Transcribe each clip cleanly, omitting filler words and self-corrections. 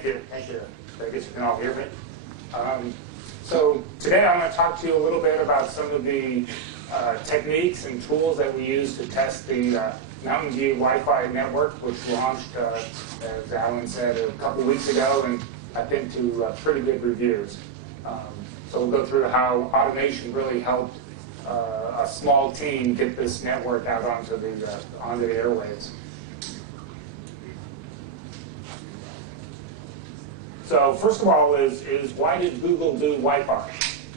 Thank you. Thank you. I guess you can all hear me. So today I'm going to talk to you a little bit about some of the techniques and tools that we use to test the Mountain View Wi-Fi network, which launched, as Alan said, a couple weeks ago, and I've been to pretty good reviews. So we'll go through how automation really helped a small team get this network out onto the airwaves. So first of all is why did Google do Wi-Fi?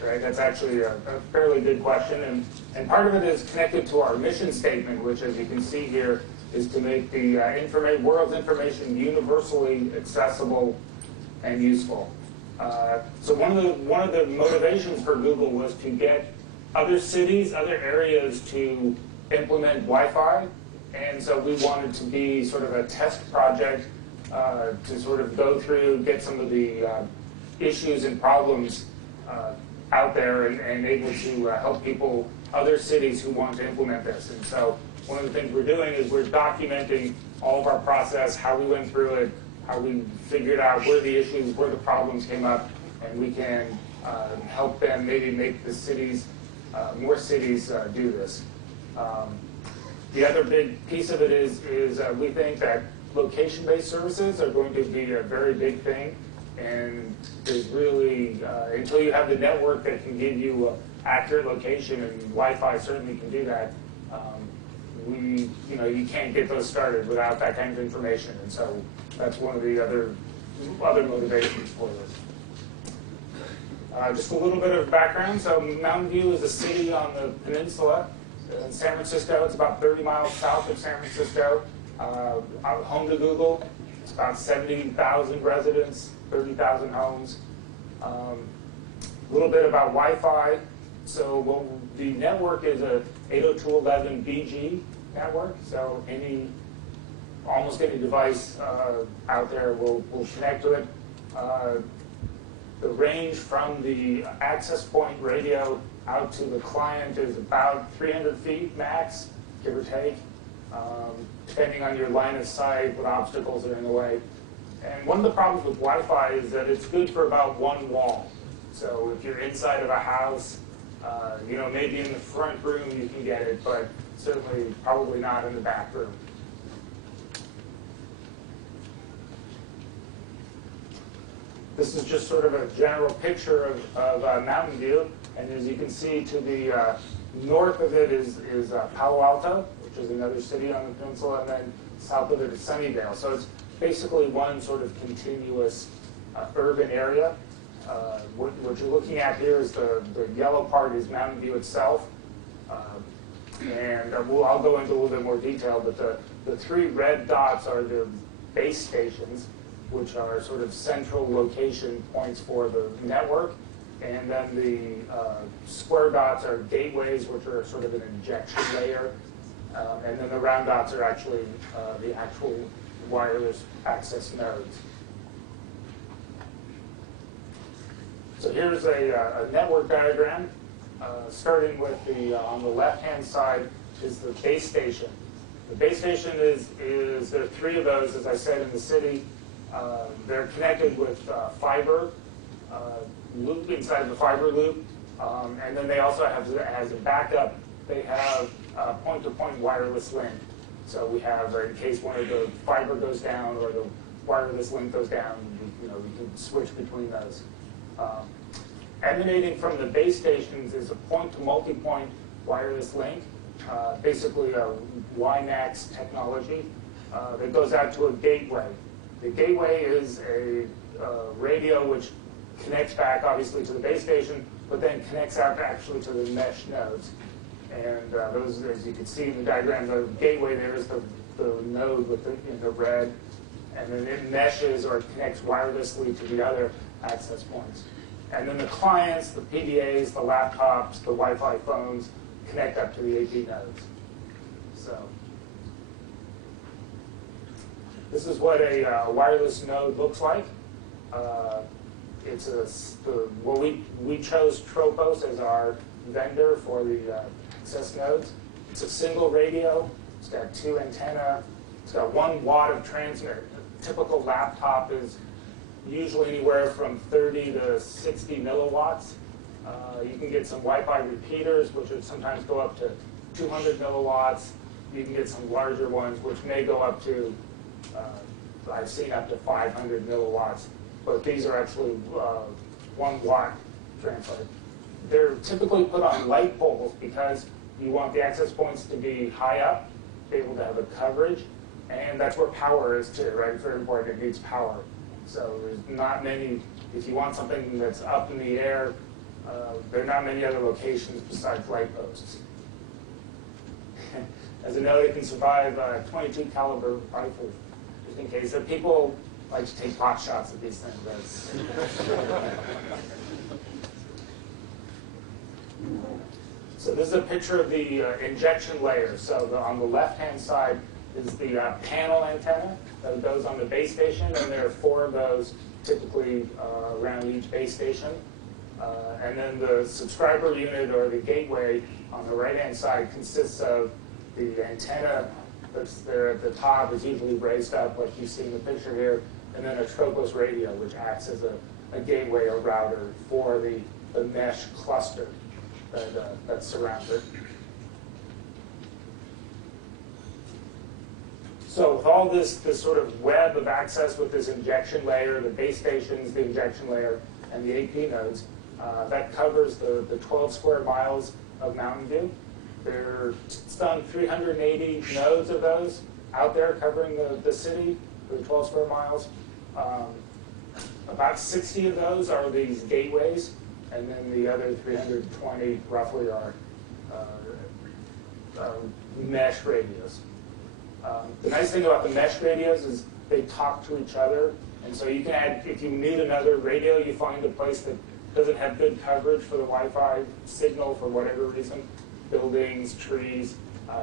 Right? That's actually a fairly good question, and part of it is connected to our mission statement, which, as you can see here, is to make the world's information universally accessible and useful. So one of the motivations for Google was to get other cities, other areas to implement Wi-Fi, and so we wanted to be sort of a test project to sort of go through, get some of the issues and problems out there and able to help people, other cities who want to implement this. And so one of the things we're doing is we're documenting all of our process, how we went through it, how we figured out where the issues, where the problems came up, and we can help them maybe make the cities, more cities do this. The other big piece of it is we think that location-based services are going to be a very big thing, and there's really, until you have the network that can give you accurate location, and Wi-Fi certainly can do that, you can't get those started without that kind of information, and so that's one of the other motivations for this. Just a little bit of background. So Mountain View is a city on the peninsula in San Francisco. It's about 30 miles south of San Francisco. Home to Google. It's about 70,000 residents, 30,000 homes. A little bit about Wi-Fi. So the network is a 802.11bg network. So almost any device out there will connect to it. The range from the access point radio out to the client is about 300 feet max, give or take, depending on your line of sight, what obstacles are in the way. And one of the problems with Wi-Fi is that it's good for about one wall. So if you're inside of a house, maybe in the front room you can get it, but certainly probably not in the back room. This is just sort of a general picture of Mountain View, and as you can see, to the north of it is Palo Alto, which is another city on the peninsula, and then south of it is Sunnyvale. So it's basically one sort of continuous urban area. What you're looking at here is the yellow part is Mountain View itself, and I'll go into a little bit more detail, but the three red dots are the base stations, which are sort of central location points for the network. And then the square dots are gateways, which are sort of an injection layer. And then the round dots are actually the actual wireless access nodes. So here's a network diagram. Starting with on the left-hand side is the base station. The base station there are three of those, as I said, in the city. They're connected with fiber loop inside the fiber loop, and then they also have, as a backup, they have point-to-point wireless link. So we have, in case one of the fiber goes down or the wireless link goes down, we can switch between those. Emanating from the base stations is a point-to-multipoint wireless link, basically a WiMAX technology that goes out to a gateway. The gateway is a radio which connects back, obviously, to the base station, but then connects out actually to the mesh nodes. And those, as you can see in the diagram, the gateway there is the node in the red, and then it meshes or connects wirelessly to the other access points. And then the clients, the PDAs, the laptops, the Wi-Fi phones connect up to the AP nodes. So this is what a wireless node looks like. We chose Tropos as our vendor for the access nodes. It's a single radio. It's got 2 antennae. It's got 1 watt of transmit. A typical laptop is usually anywhere from 30 to 60 milliwatts. You can get some Wi-Fi repeaters, which would sometimes go up to 200 milliwatts. You can get some larger ones, which may go up to, I've seen up to 500 milliwatts. But these are actually 1 watt transfer. They're typically put on light poles because you want the access points to be high up, be able to have a coverage, and that's where power is too, right? It's very important, it needs power. So there's not many, if you want something that's up in the air, there are not many other locations besides light posts. As a note, it can survive a 22 caliber rifle, just in case. So people like to take pot shots at these things. So this is a picture of the injection layer. So on the left-hand side is the panel antenna that goes on the base station, and there are 4 of those typically around each base station. And then the subscriber unit, or the gateway, on the right-hand side consists of the antenna that's there at the top, is usually raised up like you see in the picture here, and then a Tropos radio, which acts as a gateway or router for the mesh cluster that surrounds it. So with all this sort of web of access with this injection layer, the base stations, the injection layer, and the AP nodes, that covers the 12 square miles of Mountain View. It's done 380 nodes of those out there covering the city for the 12 square miles. About 60 of those are these gateways, and then the other 320 roughly are mesh radios. The nice thing about the mesh radios is they talk to each other, and so you can add, if you need another radio, you find a place that doesn't have good coverage for the Wi-Fi signal for whatever reason, buildings, trees,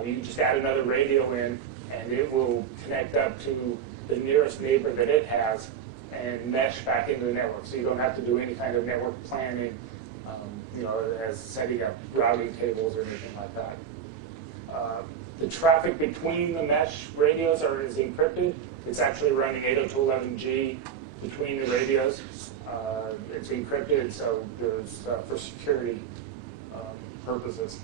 you can just add another radio in, and it will connect up to the nearest neighbor that it has and mesh back into the network. So you don't have to do any kind of network planning, as setting up routing tables or anything like that. The traffic between the mesh radios is encrypted. It's actually running 802.11g between the radios. It's encrypted, so there's for security purposes.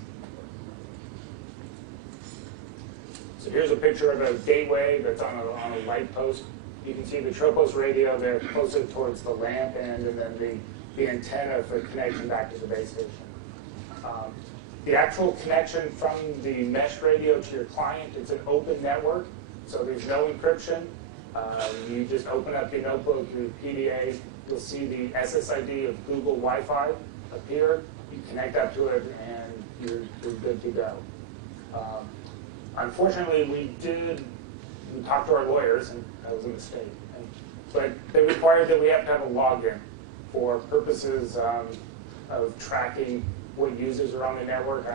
So here's a picture of a gateway that's on a light post. You can see the Tropos radio there closer towards the lamp end, and then the antenna for connection back to the base station. The actual connection from the mesh radio to your client, it's an open network, so there's no encryption. You just open up your notebook, your PDA, you'll see the SSID of Google Wi-Fi appear. You connect up to it, and you're good to go. Unfortunately, we talked to our lawyers, and that was a mistake. But they required that we have to have a login for purposes of tracking what users are on the network.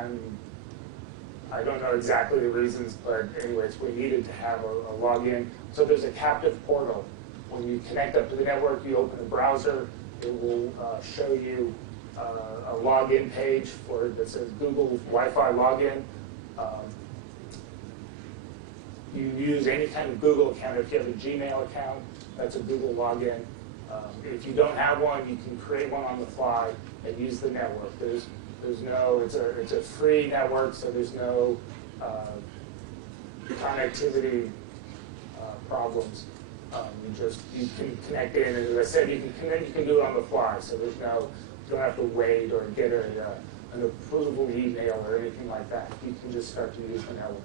I don't know exactly the reasons, but anyways, we needed to have a login. So there's a captive portal. When you connect up to the network, you open a browser. It will show you a login page that says Google Wi-Fi login. You use any kind of Google account. If you have a Gmail account, that's a Google login. If you don't have one, you can create one on the fly and use the network. There's no, it's a free network, so there's no connectivity problems. You can connect in, and as I said, you can do it on the fly. So you don't have to wait or get an approval email or anything like that. You can just start to use the network.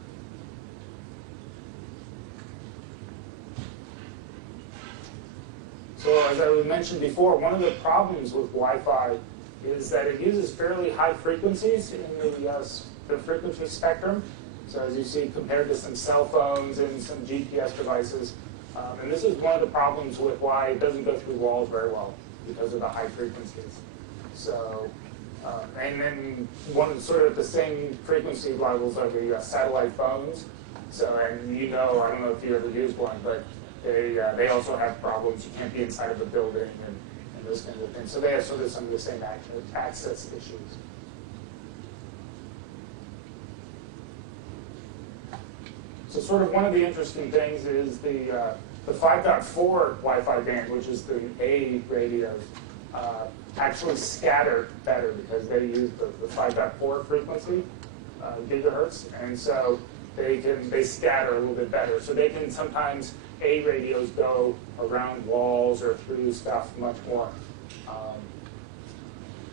So as I mentioned before, one of the problems with Wi-Fi is that it uses fairly high frequencies in the frequency spectrum. So as you see, compared to some cell phones and some GPS devices. And this is one of the problems with why it doesn't go through walls very well, because of the high frequencies. So, and then sort of the same frequency levels are the satellite phones. So, and I don't know if you ever used one, but they also have problems. You can't be inside of a building and those kinds of things. So they have sort of some of the same access issues. So sort of one of the interesting things is the The 5.4 Wi-Fi band, which is the A radios, actually scatter better because they use the 5.4 frequency, gigahertz, and so they scatter a little bit better. So they can sometimes, A radios go around walls or through stuff much more.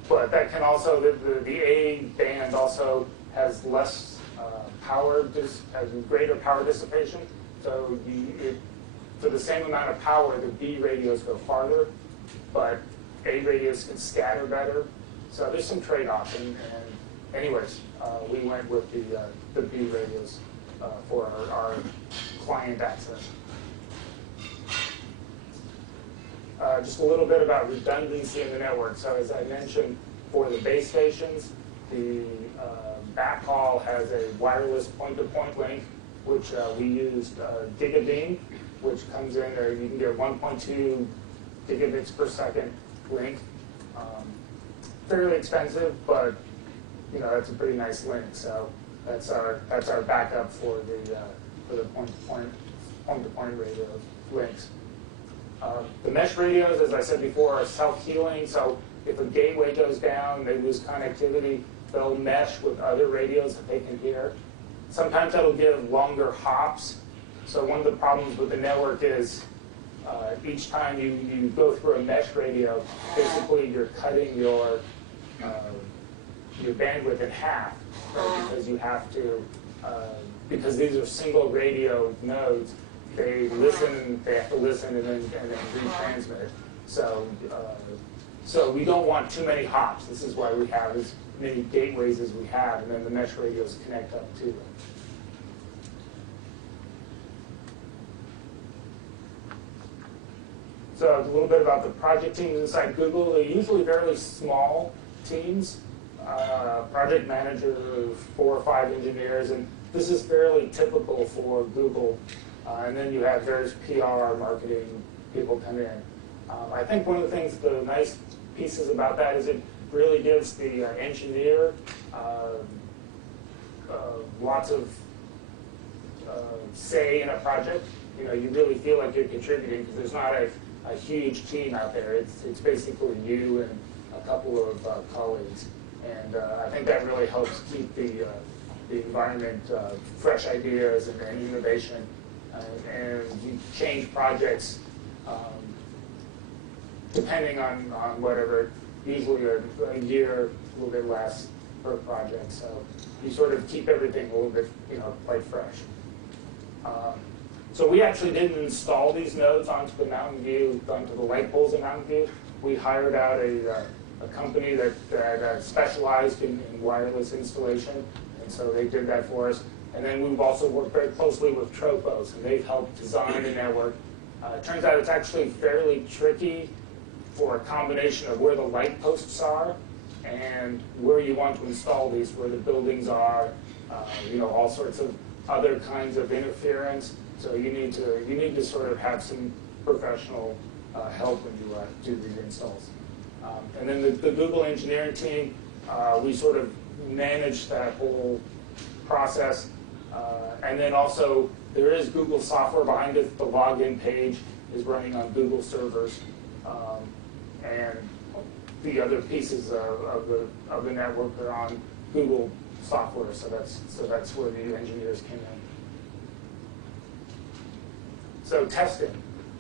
But that can also, the A band also has less power, has greater power dissipation. So for the same amount of power, the B radios go farther, but A radios can scatter better. So there's some trade-offs. And anyways, we went with the B radios for our client access. Just a little bit about redundancy in the network. So as I mentioned, for the base stations, the backhaul has a wireless point-to-point link, which we used Gigabeam, which comes in there. You can get 1.2 gigabits per second link. Fairly expensive, but it's a pretty nice link. So that's our backup for the point-to-point radio links. The mesh radios, as I said before, are self-healing. So if a gateway goes down, they lose connectivity, they'll mesh with other radios that they can hear. Sometimes that'll give longer hops. So one of the problems with the network is each time you go through a mesh radio, basically you're cutting your bandwidth in half, right? Because you have to, because these are single radio nodes, they have to listen and then retransmit. So we don't want too many hops. This is why we have as many gateways as we have, and then the mesh radios connect up to them. So a little bit about the project teams inside Google. They're usually fairly small teams. Project manager, 4 or 5 engineers, and this is fairly typical for Google. And then you have various PR, marketing people come in. I think one of the things, the nice pieces about that is it really gives the engineer lots of say in a project. You really feel like you're contributing because there's not a huge team out there. It's basically you and a couple of colleagues. And I think that really helps keep the environment, fresh ideas and innovation. And you change projects depending on whatever, usually a year, a little bit less per project. So you sort of keep everything a little bit, quite fresh. So we actually didn't install these nodes onto the Mountain View, onto the light poles in Mountain View. We hired out a company that specialized in wireless installation, and so they did that for us. And then we've also worked very closely with Tropos, and they've helped design the network. It turns out it's actually fairly tricky for a combination of where the light posts are and where you want to install these, where the buildings are, all sorts of other kinds of interference. So you need to sort of have some professional help when you do these installs. And then the Google engineering team, we sort of manage that whole process. And then also, there is Google software behind it. The login page is running on Google servers. And the other pieces of the network are on Google software. So that's where the engineers came in. So testing.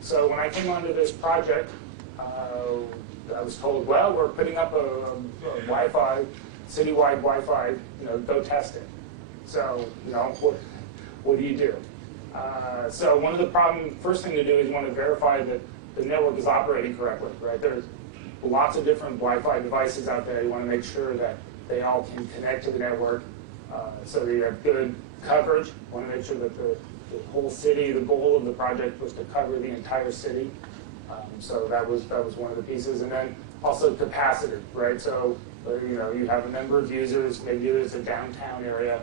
So when I came onto this project, I was told, well, we're putting up a Wi-Fi, citywide Wi-Fi, go test it. So, what do you do? So one of the first thing to do is you want to verify that the network is operating correctly, right? There's lots of different Wi-Fi devices out there. You want to make sure that they all can connect to the network so that you have good coverage. You want to make sure that the whole city, the goal of the project was to cover the entire city. So that was one of the pieces. And then also capacity, right? So, you have a number of users, maybe there's a downtown area,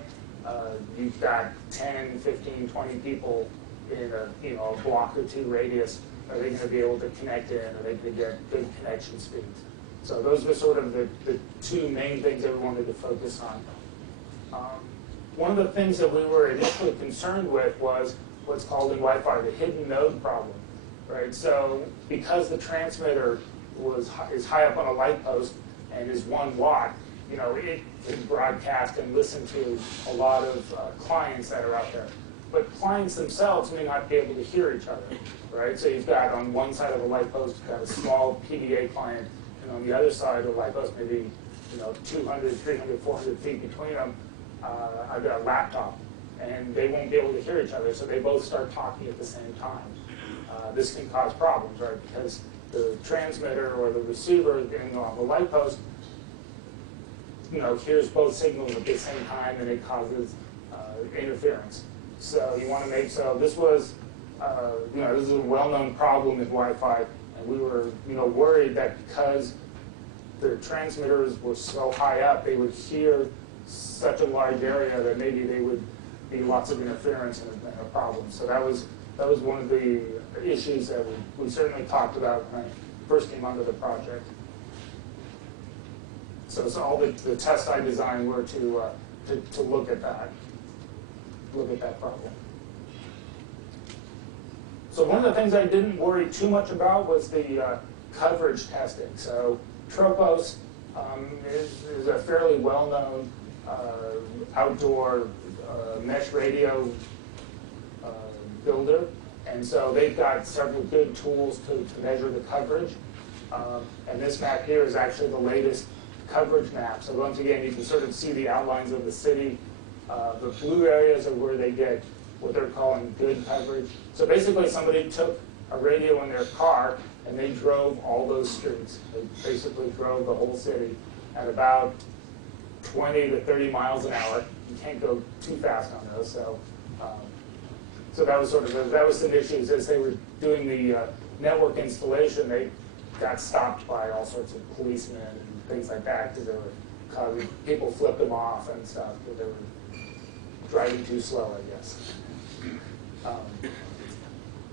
you've got 10, 15, 20 people in a block or two radius. Are they going to be able to connect in? Are they going to get good connection speeds? So those were sort of the 2 main things that we wanted to focus on. One of the things that we were initially concerned with was, what's called in Wi-Fi the hidden node problem, right? So because the transmitter is high up on a light post and is 1 watt, it can broadcast and listen to a lot of clients that are out there. But clients themselves may not be able to hear each other, right? So you've got on one side of the light post, you've got a small PDA client, and on the other side of the light post, maybe 200, 300, 400 feet between them, I've got a laptop, and they won't be able to hear each other, so they both start talking at the same time. This can cause problems, right? Because the transmitter or the receiver on the light post, hears both signals at the same time, and it causes interference. So you want to make this was this is a well-known problem in Wi-Fi, and we were worried that because the transmitters were so high up, they would hear such a large area that maybe they would be lots of interference and a problem. So that was one of the issues that we certainly talked about when I first came onto the project. So all the tests I designed were to look at that problem. So one of the things I didn't worry too much about was the coverage testing. So Tropos is a fairly well-known outdoor mesh radio builder, and so they've got several good tools to measure the coverage. And this map here is actually the latest coverage map. So once again, you can sort of see the outlines of the city. The blue areas are where they get what they're calling good coverage. So basically somebody took a radio in their car and they drove all those streets. They basically drove the whole city at about 20 to 30 miles an hour. You can't go too fast on those. So that was that was some issues as they were doing the network installation. They got stopped by all sorts of policemen and things like that because they were causing people flip them off and stuff because they were driving too slow, I guess.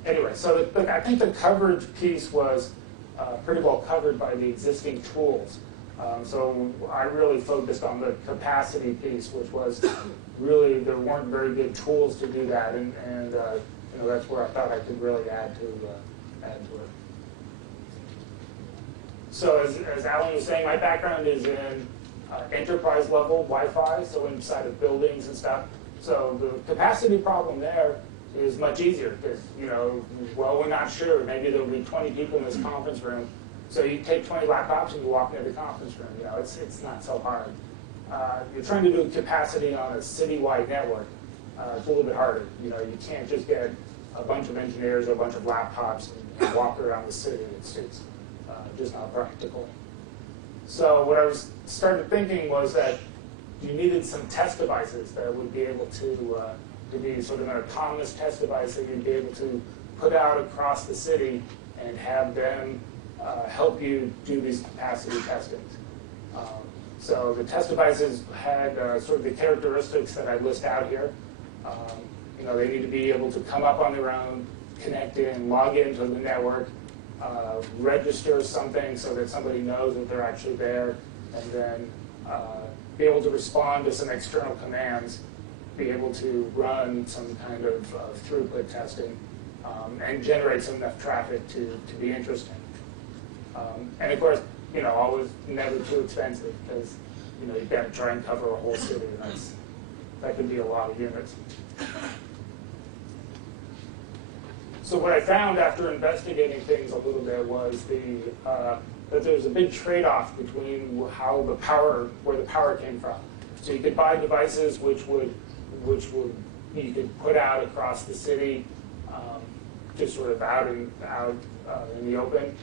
Anyway, so I think the coverage piece was pretty well covered by the existing tools. So I really focused on the capacity piece, which was really there weren't very good tools to do that, and that's where I thought I could really add to it. So as Alan was saying, my background is in enterprise level Wi-Fi, so inside of buildings and stuff. So the capacity problem there is much easier because, well, we're not sure. Maybe there'll be 20 people in this conference room. So you take 20 laptops and you walk into the conference room. It's not so hard. You're trying to do capacity on a citywide network. It's a little bit harder. You can't just get a bunch of engineers or a bunch of laptops and walk around the city. It's just not practical. So what I started thinking was that you needed some test devices that would be able to be sort of an autonomous test device that you'd be able to put out across the city and have them help you do these capacity testings. So the test devices had sort of the characteristics that I list out here. They need to be able to come up on their own, connect in, log into the network, register something so that somebody knows that they're actually there, and then be able to respond to some external commands, be able to run some kind of throughput testing, and generate some enough traffic to be interesting. And of course, always never too expensive because you've got to try and cover a whole city, and that can be a lot of units. So what I found after investigating things a little bit was that there's a big trade-off between where the power came from. So you could buy devices which you could put out across the city, just sort of out in the open.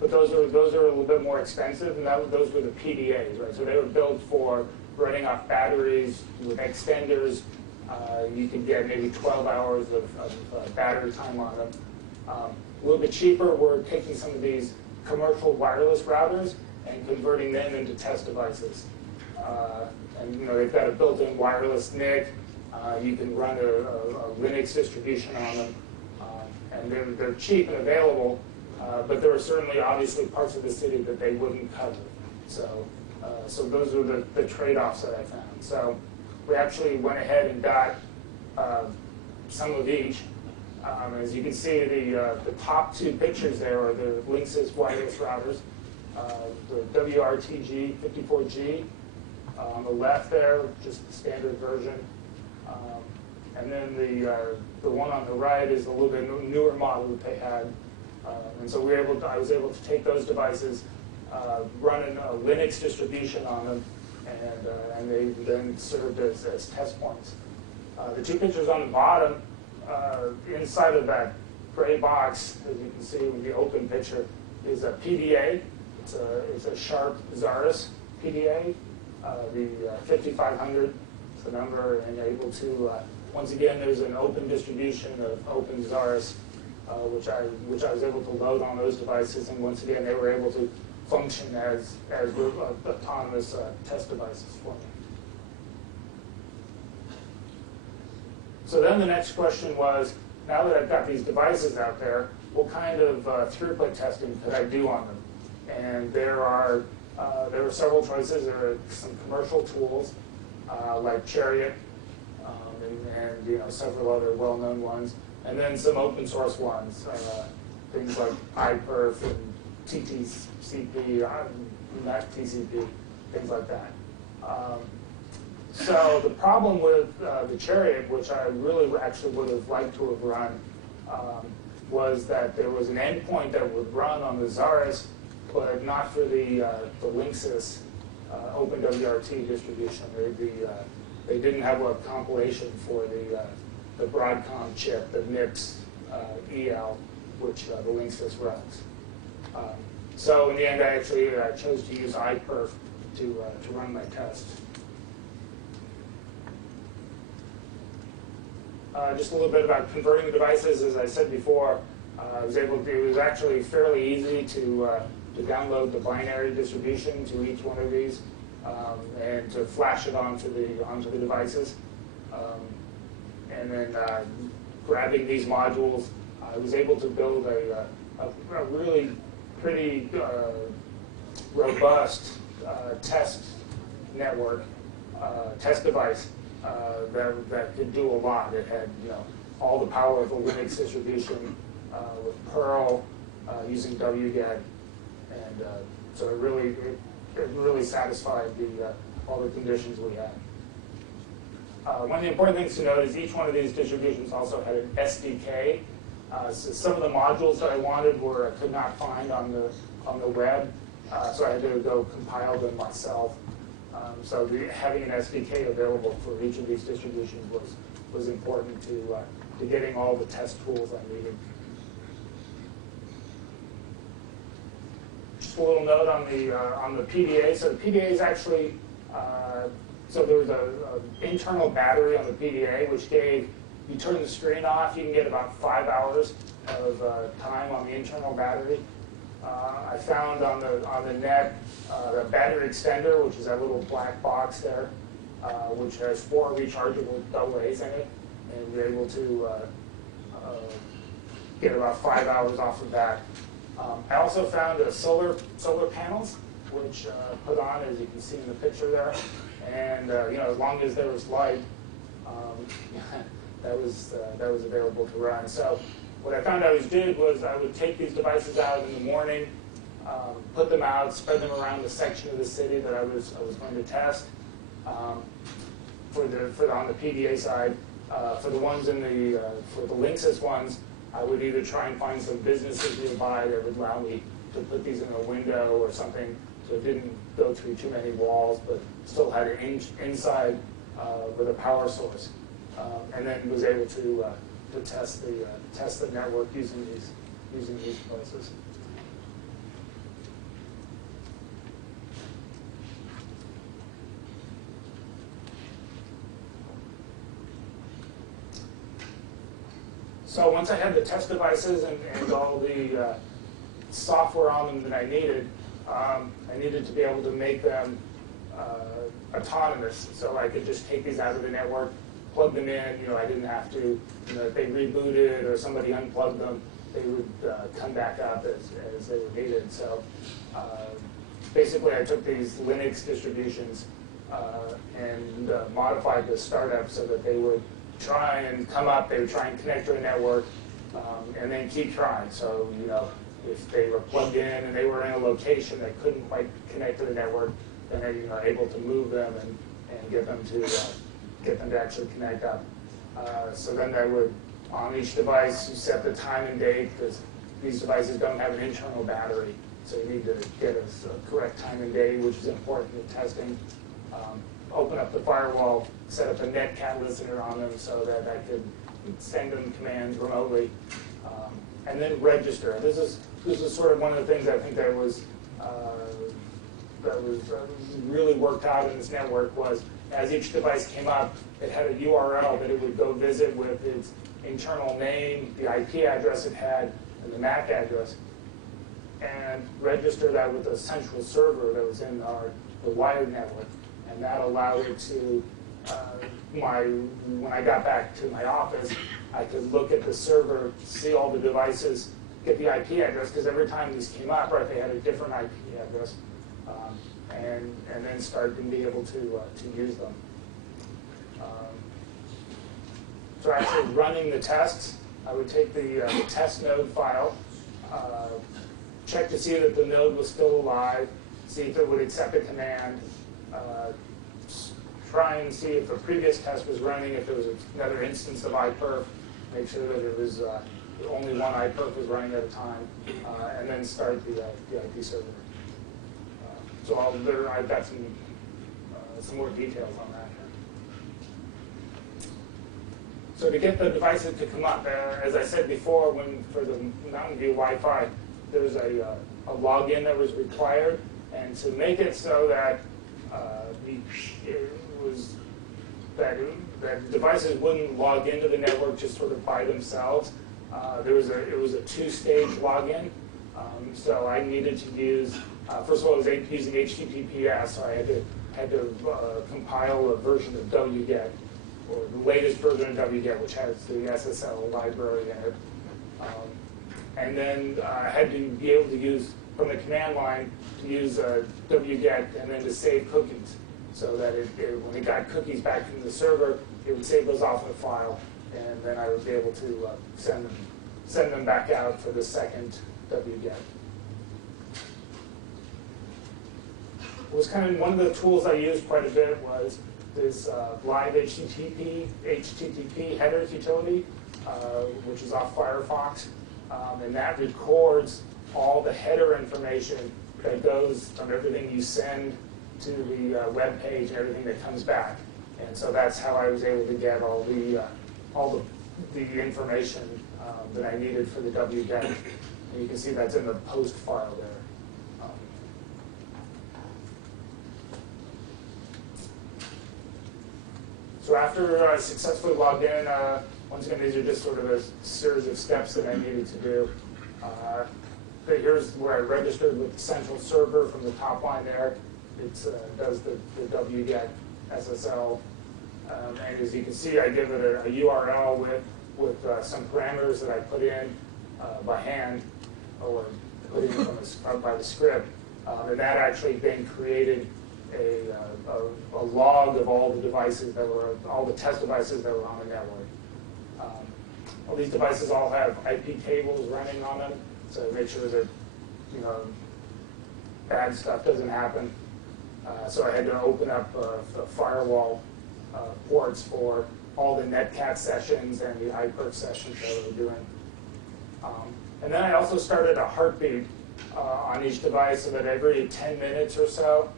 But those are a little bit more expensive, and those were the PDAs, right? So they were built for running off batteries with extenders. You could get maybe 12 hours of battery time on them. A little bit cheaper, we're taking some of these commercial wireless routers and converting them into test devices. And they've got a built-in wireless NIC. You can run a Linux distribution on them, and they're cheap and available. But there are certainly, obviously, parts of the city that they wouldn't cover. So those are the trade-offs that I found. So we actually went ahead and got some of each. As you can see, the top two pictures there are the Linksys wireless routers, the WRTG 54G on the left there, just the standard version. And then the one on the right is a little bit newer model that they had. And so I was able to take those devices, run a Linux distribution on them, and they then served as test points. The two pictures on the bottom, inside of that gray box, as you can see with the open picture, is a PDA. It's a Sharp Zaris PDA. The 5500 is the number, and able to, once again, there's an open distribution of Open Zaris, which I was able to load on those devices, and once again, they were able to function as autonomous test devices for me. So then the next question was, now that I've got these devices out there, what kind of throughput testing could I do on them? And there were several choices. There are some commercial tools like Chariot and several other well-known ones, and then some open source ones, things like iPerf and TTCP, not TCP, things like that. So the problem with the Chariot, which I really actually would have liked to have run, was that there was an endpoint that would run on the Zaris, but not for the Linksys OpenWRT distribution. They didn't have a compilation for the Broadcom chip, the MIPS EL, which the Linksys runs. So in the end, I actually chose to use iPerf to run my test. Just a little bit about converting the devices. As I said before, it was actually fairly easy to download the binary distribution to each one of these and to flash it onto the devices. And then grabbing these modules, I was able to build a really pretty robust test network, test device that could do a lot. It had all the power of a Linux distribution with Perl using wget, and so it really satisfied all the conditions we had. One of the important things to note is each one of these distributions also had an SDK. So some of the modules that I wanted I could not find on the web, so I had to go compile them myself. So having an SDK available for each of these distributions was important to getting all the test tools I needed. Just a little note on the PDA. So the PDA is actually so there was an internal battery on the PDA, which gave, you turn the screen off, you can get about 5 hours of time on the internal battery. I found on the net the battery extender, which is that little black box there, which has 4 rechargeable AA's in it, and you're able to get about 5 hours off of that. I also found solar panels, which put on, as you can see in the picture there, and as long as there was light, that was available to run. So what I found I did was I would take these devices out in the morning, put them out, spread them around the section of the city that I was going to test. On the PDA side, for the ones for the Linksys ones, I would either try and find some businesses nearby that would allow me to put these in a window or something, so it didn't go through too many walls, but still had an inside with a power source, and then was able to test the network using these devices. So once I had the test devices and all the software on them that I needed to be able to make them autonomous. So I could just take these out of the network, plug them in. I didn't have to, if they rebooted or somebody unplugged them, they would come back up as they were needed. So basically I took these Linux distributions and modified the startup so that they would try and come up, they would try and connect to a network, and then keep trying. So, you know, if they were plugged in and they were in a location that couldn't quite connect to the network, then they were able to move them and get them to actually connect up. So then they would, on each device, you set the time and date, because these devices don't have an internal battery. So you need to get a correct time and date, which is important in testing. Open up the firewall, set up a netcat listener on them so that I could send them commands remotely, and then register. This is sort of one of the things I think that was really worked out in this network was, as each device came up, it had a URL that it would go visit with its internal name, the IP address it had, and the MAC address, and register that with a central server that was in the wired network. And that allowed it to, when I got back to my office, I could look at the server, see all the devices, get the IP address, because every time these came up, right, they had a different IP address, and then start and be able to use them. So actually running the tests, I would take the test node file, check to see that the node was still alive, see if it would accept a command, try and see if a previous test was running, if there was another instance of iPerf, make sure that it was only one iPerf was running at a time, and then start the IP server. So I've got some more details on that. So to get the devices to come up, as I said before, for the Mountain View Wi-Fi, there's a login that was required, and to make it so that that devices wouldn't log into the network just sort of by themselves. It was a two-stage login. So I needed to use, first of all, I was using HTTPS, so I had to compile a version of wget, or the latest version of wget, which has the SSL library in it. And then I had to be able to use, from the command line, to use wget and then to save cookies, so that when it got cookies back from the server, it would save those off in a file, and then I would be able to send them back out for the second wget. It was kind of one of the tools I used quite a bit was this live HTTP headers utility, which is off Firefox, and that records all the header information that goes from everything you send to the web page and everything that comes back. And so that's how I was able to get all the information that I needed for the wget. And you can see that's in the post file there. So after I successfully logged in, once again, these are just sort of a series of steps that I needed to do. Here's where I registered with the central server from the top line there. It does the wget SSL. And as you can see, I give it a URL with some parameters that I put in by hand, or put in by the script. And that actually then created a log of all the devices all the test devices that were on the network. All these devices all have IP tables running on them, so make sure that bad stuff doesn't happen. So I had to open up the firewall ports for all the netcat sessions and the iPerf sessions that we were doing. And then I also started a heartbeat on each device, so that every 10 minutes or so,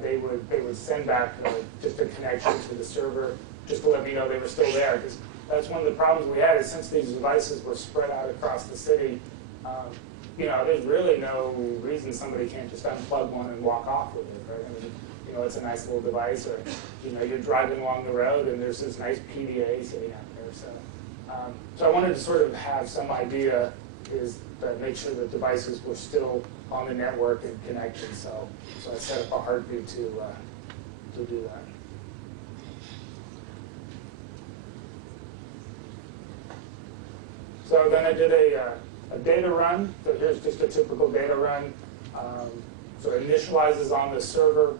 they would send back just a connection to the server, just to let me know they were still there. Because that's one of the problems we had, is since these devices were spread out across the city, there's really no reason somebody can't just unplug one and walk off with it, right? I mean, it's a nice little device, or you're driving along the road and there's this nice PDA sitting out there. So I wanted to sort of have some idea, is that make sure that devices were still on the network and connected. So I set up a heartbeat to do that. So then I did a data run. So here's just a typical data run. So it initializes on the server,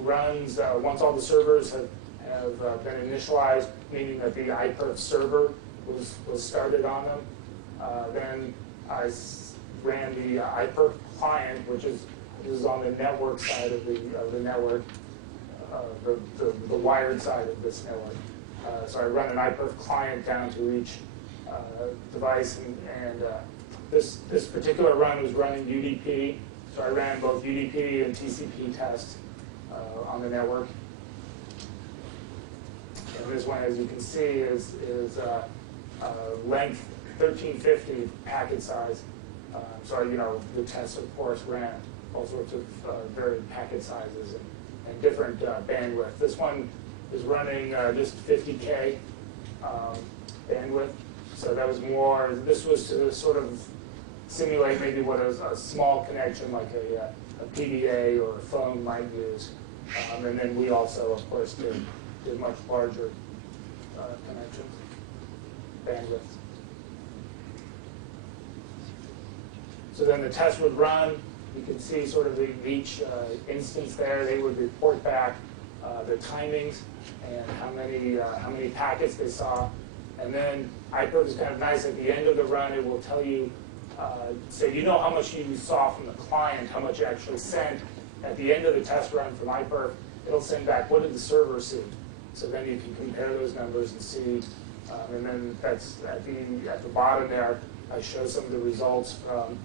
runs once all the servers have been initialized, meaning that the iPerf server was started on them. Then I ran the iPerf client, which is on the network side of the network, the wired side of this network. So I run an iPerf client down to each device, and this particular run was running UDP. So I ran both UDP and TCP tests on the network. And this one, as you can see, is length 1350 packet size. So the tests, of course, ran all sorts of varied packet sizes and different bandwidth. This one is running just 50K bandwidth. So that was more, this was to sort of simulate maybe what a small connection like a PDA or a phone might use. And then we also, of course, did much larger connections, bandwidths. So then the test would run. You can see sort of each instance there. They would report back the timings and how many packets they saw. And then iPerf is kind of nice. At the end of the run, it will tell you, so you know how much you saw from the client, how much you actually sent. At the end of the test run from iPerf, it'll send back, what did the server see? So then you can compare those numbers and see. And then that's at the bottom there, I show some of the results from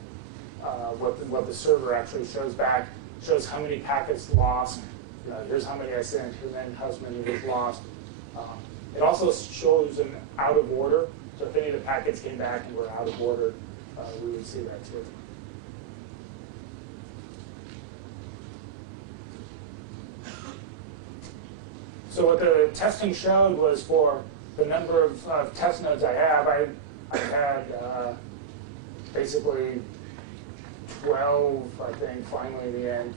what the server actually shows back. Shows how many packets lost. Here's how many I sent, and then how many was lost. It also shows an out of order. So if any of the packets came back and were out of order, we would see that too. So what the testing showed was for the number of test nodes I have, I had basically 12, I think, finally in the end,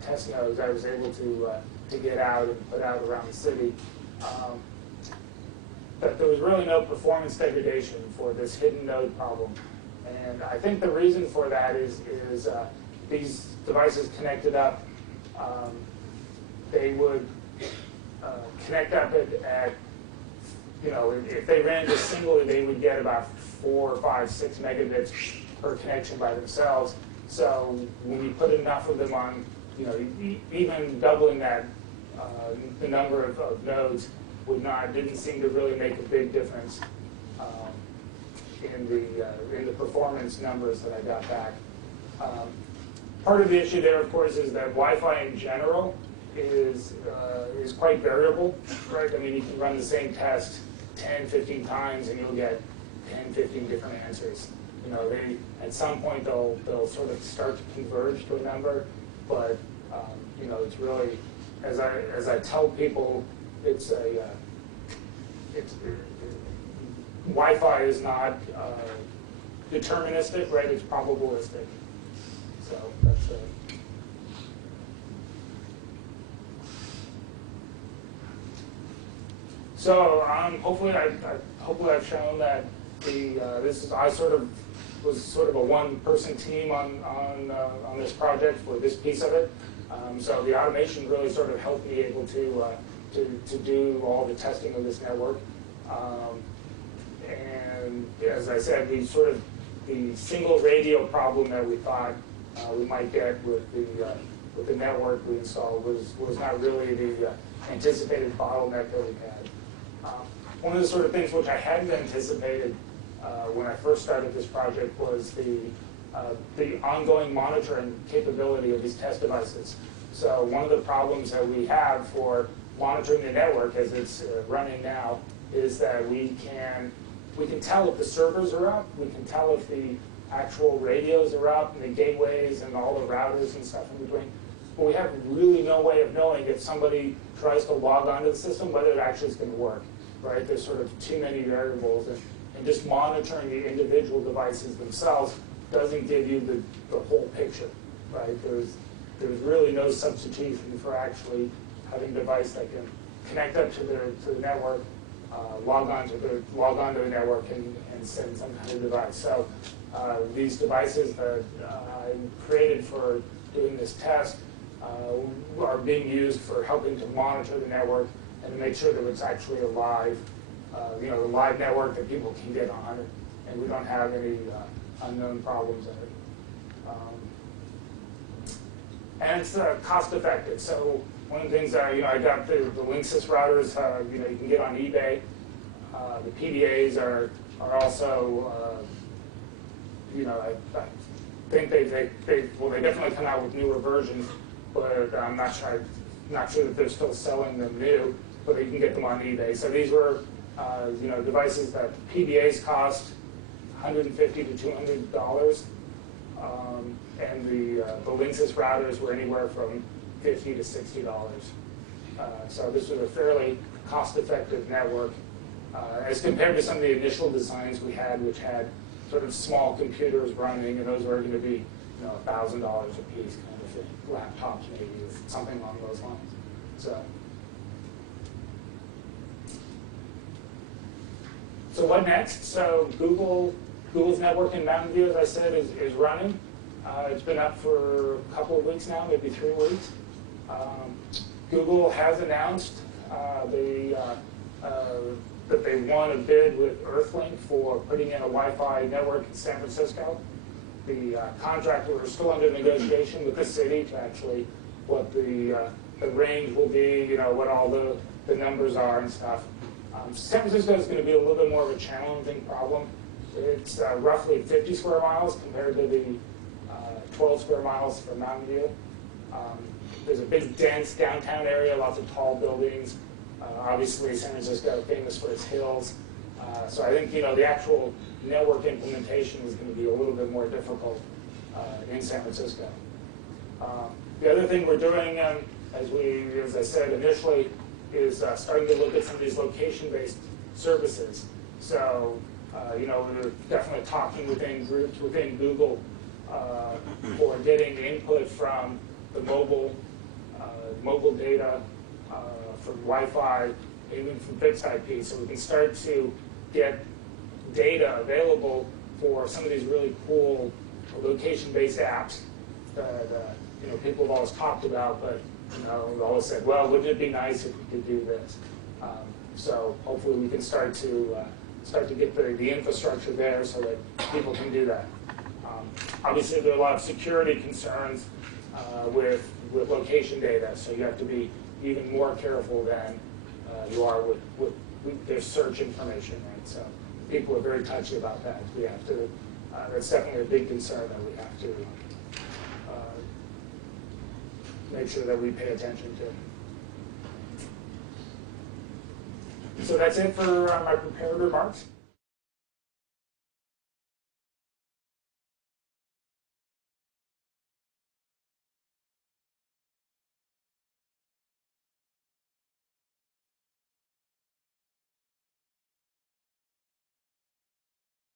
test nodes I was able to get out and put out around the city. But there was really no performance degradation for this hidden node problem. And I think the reason for that is these devices connected up, they would connect up at if they ran just singly, they would get about 4, 5, 6 megabits per connection by themselves. So when you put enough of them on, even doubling that, the number of nodes didn't seem to really make a big difference in the performance numbers that I got back. Part of the issue there, of course, is that Wi-Fi in general is quite variable, right? I mean, you can run the same test 10, 15 times, and you'll get 10, 15 different answers. At some point they'll sort of start to converge to a number, but it's really, as I tell people, Wi-Fi is not deterministic, right? It's probabilistic. So that's So hopefully I've shown that I was sort of a one-person team on this project for this piece of it. So the automation really sort of helped me able to do all the testing of this network. And as I said, the single radio problem that we thought we might get with the network we installed was not really the anticipated bottleneck that we had. One of the sort of things which I hadn't anticipated when I first started this project was the ongoing monitoring capability of these test devices. So one of the problems that we have for monitoring the network as it's running now is that we can tell if the servers are up, we can tell if the actual radios are up and the gateways and all the routers and stuff in between. But we have really no way of knowing if somebody tries to log onto the system whether it actually is going to work, right? There's sort of too many variables, and just monitoring the individual devices themselves doesn't give you the whole picture, right? There's really no substitution for actually having a device that can connect up to the network, log on to the network, and send some kind of device. So these devices that I created for doing this test are being used for helping to monitor the network and to make sure that it's actually a live, a live network that people can get on it, and we don't have any unknown problems in it. And it's cost effective. So one of the things I got the Linksys routers. You can get on eBay. The PDAs are also, I think they definitely come out with newer versions, but I'm not sure that they're still selling them new, but you can get them on eBay. So these were, devices that PDAs cost $150 to $200, and the Linksys routers were anywhere from $50 to $60. So this was a fairly cost-effective network as compared to some of the initial designs we had, which had sort of small computers running, and those were going to be $1,000 a piece kind of thing, laptops maybe, or something along those lines. So what next? So Google's network in Mountain View, as I said, is running. It's been up for a couple of weeks now, maybe 3 weeks. Google has announced that they won a bid with Earthlink for putting in a Wi-Fi network in San Francisco. The contractor, we're still under negotiation with the city to actually what the range will be, what all the numbers are and stuff. San Francisco is going to be a little bit more of a challenging problem. It's roughly 50 square miles compared to the 12 square miles for Mountain View. There's a big, dense downtown area, lots of tall buildings. Obviously, San Francisco is famous for its hills. So I think the actual network implementation is going to be a little bit more difficult in San Francisco. The other thing we're doing, as I said initially, is starting to look at some of these location-based services. So we're definitely talking within groups within Google for getting input from the mobile data, from Wi-Fi, even from fixed IP, so we can start to get data available for some of these really cool location-based apps that people have always talked about, but we've always said, well, wouldn't it be nice if we could do this? So hopefully we can start to get the infrastructure there so that people can do that. Obviously, there are a lot of security concerns with location data, so you have to be even more careful than you are with their search information, right? So people are very touchy about that. We have to. That's definitely a big concern that we have to make sure that we pay attention to. So that's it for my prepared remarks.